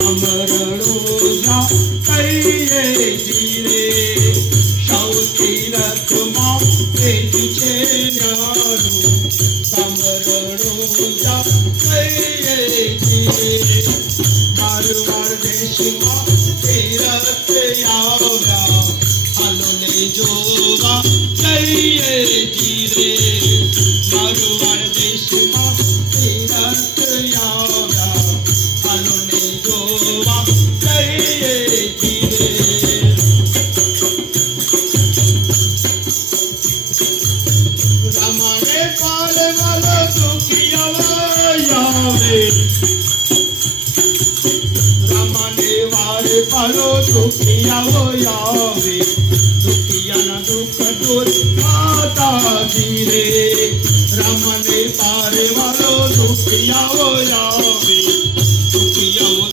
અમરણો કહીએ જીરે સૌથી રથમાં પેટ છે ન્યારું અમરણો કહીએ જીરે મારવાડ દેશમાં તીરથ આવ્યા હાલો ને જોવા કહીએ જીરે મારવાડ દેશમાં તીરથ આવ્યા હાલો ને જોવા કહીએ જીરે રામાને પાલવાલો દુખિયાવા આવે રામાને વારે પાલો દુખિયાવો આવે